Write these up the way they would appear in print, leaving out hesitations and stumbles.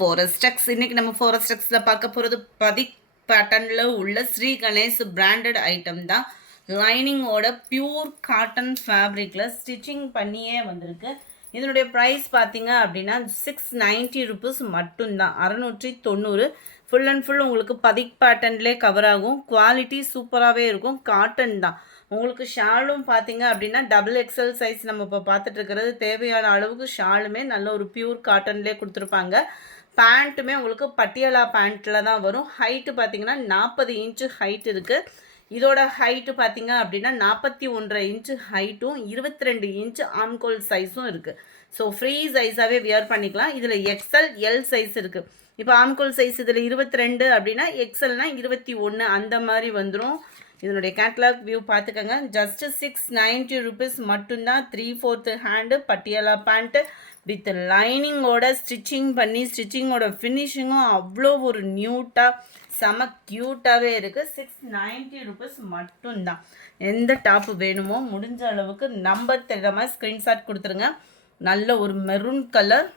ஃபாரஸ்டெக்ஸ். இன்னைக்கு நம்ம ஃபாரஸ்டெக்ஸில் பார்க்க போகிறது பதிக் பேட்டர்னில் உள்ள ஸ்ரீ கணேஷ் பிராண்டட் ஐட்டம் தான். லைனிங்கோட பியூர் காட்டன் ஃபேப்ரிக்கில் ஸ்டிச்சிங் பண்ணியே வந்திருக்கு. இதனுடைய ப்ரைஸ் பார்த்தீங்க அப்படின்னா 690 ருபீஸ் மட்டும்தான், 690. ஃபுல் அண்ட் ஃபுல் உங்களுக்கு பதிக் பேட்டர்ன்லேயே கவர் ஆகும். குவாலிட்டி சூப்பராகவே இருக்கும். காட்டன் தான். உங்களுக்கு ஷாலும் பார்த்தீங்க அப்படின்னா டபுள் எக்ஸல் சைஸ் நம்ம இப்போ பார்த்துட்டு இருக்கிறது. தேவையான அளவுக்கு ஷாலுமே நல்ல ஒரு பியூர் காட்டன்லேயே கொடுத்துருப்பாங்க. பேண்ட்டுமே உங்களுக்கு பட்டியாலா பேண்ட்டில் தான் வரும். ஹைட்டு பார்த்தீங்கன்னா 40 இன்ச்சு ஹைட் இருக்குது. இதோட ஹைட்டு பார்த்தீங்க அப்படின்னா 41.5 இன்ச்சு ஹைட்டும் 22 இன்ச்சு ஆம்கோல் சைஸும் இருக்குது. ஸோ ஃப்ரீ சைஸாகவே வியர் பண்ணிக்கலாம். இதில் எக்ஸ்எல் எல் சைஸ் இருக்குது. இப்போ ஆம்கோல் சைஸ் இதில் 22 அப்படின்னா எக்ஸ்எல்னா 21 அந்த மாதிரி வந்துடும். இதனுடைய கேட்லாக் வியூ பார்த்துக்கோங்க. ஜஸ்ட்டு 690 ருபீஸ் மட்டும்தான். 3/4 ஹேண்டு பட்டியாலா பேண்ட்டு வித் லைனிங்கோட ஸ்டிச்சிங் பண்ணி, ஸ்டிச்சிங்கோட ஃபினிஷிங்கும் அவ்வளோ ஒரு நியூட்டாக செம க்யூட்டாகவே இருக்குது. 690 ருபீஸ் மட்டும்தான். எந்த டாப்பு வேணுமோ முடிஞ்ச அளவுக்கு நம்பர் தெரியாத மாதிரி ஸ்க்ரீன்ஷாட் கொடுத்துருங்க. நல்ல ஒரு மெரூன் கலர்,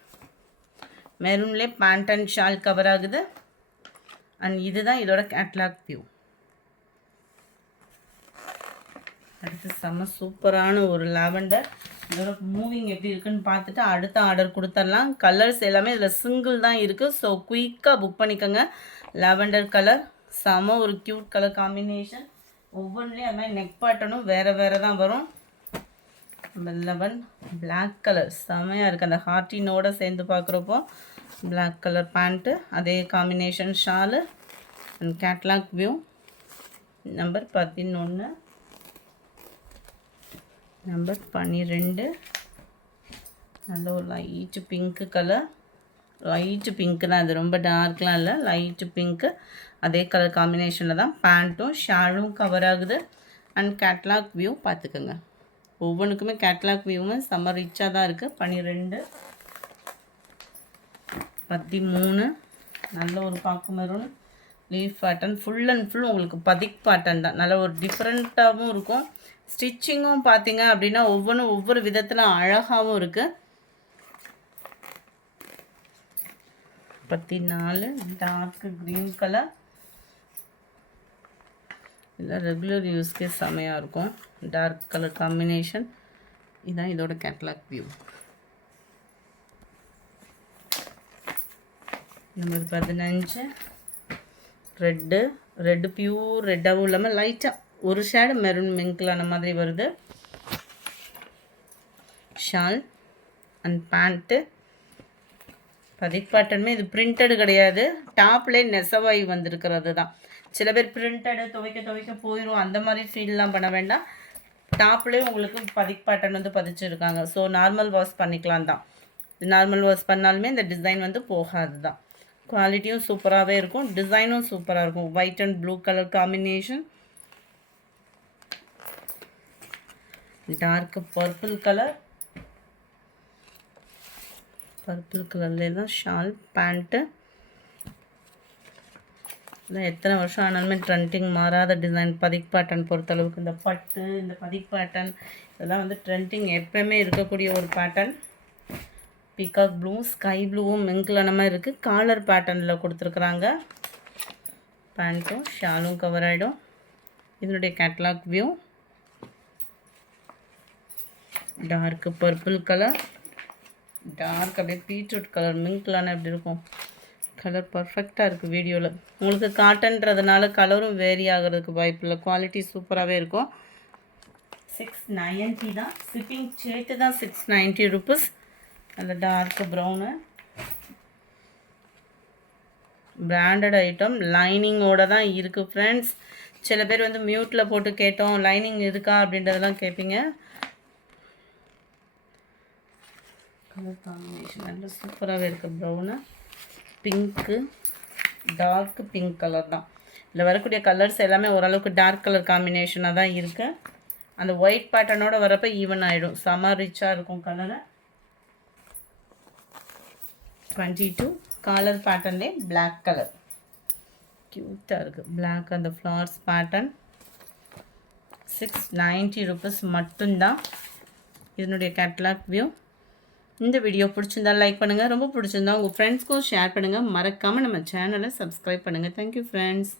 மெரூன்லேயே பேண்ட் அண்ட் ஷால் கவர் ஆகுது. அண்ட் இதுதான் இதோட கேட்லாக் வியூ. அடுத்து செம்ம சூப்பரான ஒரு லாவெண்டர். இதோட மூவிங் எப்படி இருக்குன்னு பார்த்துட்டு அடுத்த ஆர்டர் கொடுத்துடலாம். கலர்ஸ் எல்லாமே இதில் சிங்கிள் தான் இருக்குது. ஸோ குயிக்காக புக் பண்ணிக்கோங்க. லாவெண்டர் கலர் செம்ம ஒரு க்யூட் கலர் காம்பினேஷன். ஒவ்வொன்றிலையும் அது மாதிரி நெக் பேட்டர்னும் வேறு வேறு தான் வரும். நம்ம 11 பிளாக் கலர் செம்மையாக இருக்குது. அந்த ஹார்ட்டினோடு சேர்ந்து பார்க்குறப்போ பிளாக் கலர் பேண்ட்டு, அதே combination shawl. And catalogue view number 11, number 12. நல்ல ஒரு light pink colour. Light pink தான், அது ரொம்ப டார்க்லாம் இல்லை, லைட்டு பிங்க்கு. அதே கலர் காம்பினேஷனில் தான் பேண்ட்டும் ஷாலும் கவர் ஆகுது. அண்ட் கேட்லாக் வியூ பார்த்துக்கோங்க. ஒவ்வொன்றுக்குமே கேட்லாக் வியூவும் செம்ம ரிச்சாக தான் இருக்குது. 12, 13. நல்ல ஒரு பாக்கு maroon leaf pattern. Full and full உங்களுக்கு பதிக் பேட்டர்ன் தான். நல்ல ஒரு டிஃப்ரெண்ட்டாகவும் இருக்கும். ஸ்டிச்சிங்கும் பார்த்தீங்க அப்படின்னா ஒவ்வொன்றும் ஒவ்வொரு விதத்தில் அழகாகவும் இருக்குது. 14 டார்க் க்ரீன் கலர். இல்லை ரெகுலர் யூஸ்க்கே செமையாக இருக்கும். Dark colour combination. இதுதான் இதோட catalog view. Number 15 red pure ரெட்டாகவும் இல்லாமல் லைட்டாக ஒரு ஷேடு மெரூன் மிங்க்லான மாதிரி வருது. ஷால் அண்ட் பேண்ட்டு பதிக் பேட்டர்னுமே இது பிரிண்டடு கிடையாது. டாப்லேயே நெசவாய் வந்திருக்கிறது தான். சில பேர் பிரிண்டடு துவைக்க போயிடும், அந்த மாதிரி ஃபீல்லாம் பண்ண வேண்டாம். டாப்லேயே உங்களுக்கு பதிக் பேட்டர்ன் வந்து பதிச்சிருக்காங்க. ஸோ நார்மல் வாஷ் பண்ணிக்கலாம் தான். நார்மல் வாஷ் பண்ணாலுமே இந்த டிசைன் வந்து போகாது தான். குவாலிட்டியும் சூப்பராகவே இருக்கும், டிசைனும் சூப்பராக இருக்கும். ஒயிட் அண்ட் ப்ளூ கலர் காம்பினேஷன். Dark purple colour. பர்பிள் கலர்லேயே தான் ஷால் பேண்ட்டு. இதான் எத்தனை வருஷம் ஆனாலுமே ட்ரெண்டிங் மாறாத டிசைன் பதிக் பேட்டர்ன் பொறுத்தளவுக்கு. இந்த பட்டு, இந்த பதிக் பேட்டர்ன் இதெல்லாம் வந்து ட்ரெண்டிங் எப்போயுமே இருக்கக்கூடிய ஒரு பேட்டர்ன். பீகாக் ப்ளூ, ஸ்கை ப்ளூவும் மிங்கிலான மாதிரி இருக்குது. காலர் பேட்டர்னில் கொடுத்துருக்குறாங்க. பேண்ட்டும் ஷாலும் கவர் ஆகிடும். இதனுடைய catalogue view dark purple colour. Dark அப்படியே பீட்ரூட் கலர் மிங்க்லான எப்படி இருக்கும் கலர். பர்ஃபெக்டாக இருக்குது வீடியோவில். உங்களுக்கு காட்டன்றதுனால கலரும் வேரி ஆகிறதுக்கு வாய்ப்பு இல்லை. குவாலிட்டி சூப்பராகவே இருக்கும். 690 தான். ஷிப்பிங் சேர்த்து தான் 690 ருபீஸ். அந்த டார்க் ப்ரௌனு பிராண்டட் ஐட்டம். லைனிங்கோடு தான் இருக்குது ஃப்ரெண்ட்ஸ். சில பேர் வந்து மியூட்டில் போட்டு கேட்டோம் லைனிங் இருக்கா அப்படின்றதெல்லாம் கேட்பீங்க. கலர் காம்பினேஷன் நல்ல சூப்பராகவே இருக்குது. Brown, pink, dark pink colour தான். இதில் வரக்கூடிய கலர்ஸ் எல்லாமே ஓரளவுக்கு டார்க் கலர் காம்பினேஷனாக தான் இருக்குது. அந்த ஒயிட் பேட்டர்னோட வரப்போ ஈவன் ஆகிடும். செம ரிச்சாக இருக்கும் கலரை. 22 காலர் பேட்டர்ன்லே பிளாக் கலர் க்யூட்டாக இருக்குது. பிளாக் அந்த ஃப்ளவர்ஸ் பேட்டர்ன். 690 ருபீஸ் மட்டும்தான். இதனுடைய கேட்லாக் வியூ இந்த வீடியோ பிடிச்சிருந்தா லைக் பண்ணுங்கள், ரொம்ப பிடிச்சிருந்தா உங்கள் ஃப்ரெண்ட்ஸ்க்கும் ஷேர் பண்ணுங்கள். மறக்காமல் நம்ம சேனலை சப்ஸ்கிரைப் பண்ணுங்கள். Thank you friends.